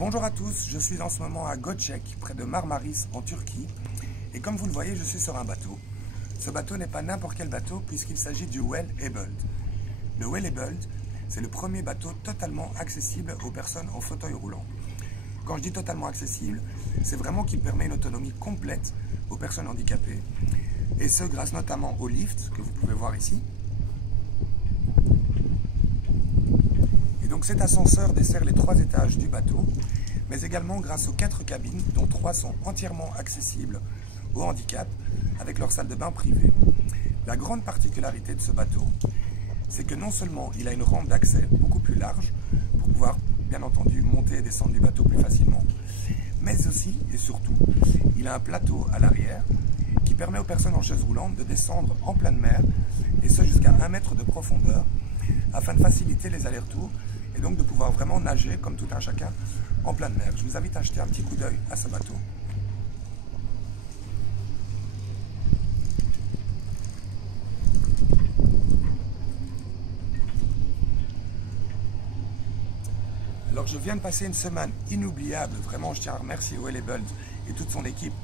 Bonjour à tous, je suis en ce moment à Göcek, près de Marmaris en Turquie. Et comme vous le voyez, je suis sur un bateau. Ce bateau n'est pas n'importe quel bateau puisqu'il s'agit du Well-Abled. Le Well-Abled, c'est le premier bateau totalement accessible aux personnes en fauteuil roulant. Quand je dis totalement accessible, c'est vraiment qu'il permet une autonomie complète aux personnes handicapées. Et ce, grâce notamment au lift que vous pouvez voir ici. Et donc cet ascenseur dessert les 3 étages du bateau, mais également grâce aux 4 cabines, dont 3 sont entièrement accessibles au handicap, avec leur salle de bain privée. La grande particularité de ce bateau, c'est que non seulement il a une rampe d'accès beaucoup plus large, pour pouvoir bien entendu monter et descendre du bateau plus facilement, mais aussi et surtout, il a un plateau à l'arrière qui permet aux personnes en chaise roulante de descendre en pleine mer, et ce jusqu'à 1 mètre de profondeur, afin de faciliter les allers-retours et donc de pouvoir vraiment nager comme tout un chacun en pleine mer. Je vous invite à jeter un petit coup d'œil à ce bateau. Alors je viens de passer une semaine inoubliable, vraiment je tiens à remercier Well-Abled et toute son équipe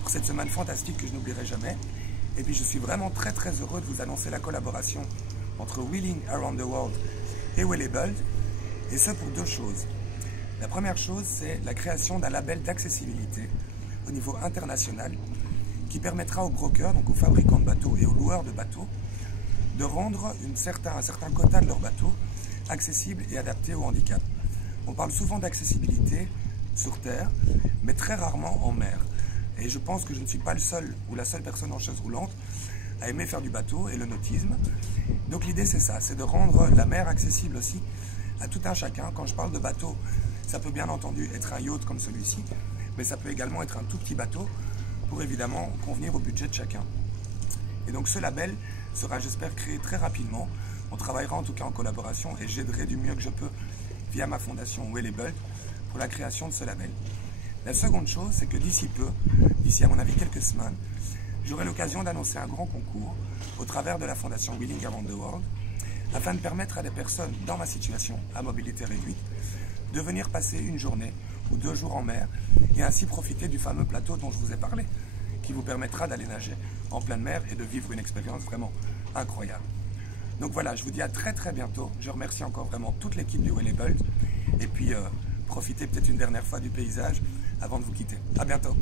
pour cette semaine fantastique que je n'oublierai jamais. Et puis je suis vraiment très heureux de vous annoncer la collaboration entre Wheeling Around the World et Well-Abled, et ce pour 2 choses. La première chose, c'est la création d'un label d'accessibilité au niveau international qui permettra aux brokers, donc aux fabricants de bateaux et aux loueurs de bateaux, de rendre un certain quota de leurs bateaux accessibles et adaptés au handicap. On parle souvent d'accessibilité sur terre, mais très rarement en mer. Et je pense que je ne suis pas le seul ou la seule personne en chaise roulante à aimer faire du bateau et le nautisme. Donc l'idée c'est ça, c'est de rendre la mer accessible aussi à tout un chacun. Quand je parle de bateau, ça peut bien entendu être un yacht comme celui-ci, mais ça peut également être un tout petit bateau pour évidemment convenir au budget de chacun. Et donc ce label sera, j'espère, créé très rapidement. On travaillera en tout cas en collaboration et j'aiderai du mieux que je peux via ma fondation Well-Abled pour la création de ce label. La seconde chose, c'est que d'ici peu, d'ici à mon avis quelques semaines, j'aurai l'occasion d'annoncer un grand concours au travers de la fondation Wheeling Around the World, afin de permettre à des personnes dans ma situation à mobilité réduite de venir passer une journée ou 2 jours en mer et ainsi profiter du fameux plateau dont je vous ai parlé, qui vous permettra d'aller nager en pleine mer et de vivre une expérience vraiment incroyable. Donc voilà, je vous dis à très bientôt. Je remercie encore vraiment toute l'équipe du Well-Abled et puis profitez peut-être une dernière fois du paysage avant de vous quitter. À bientôt.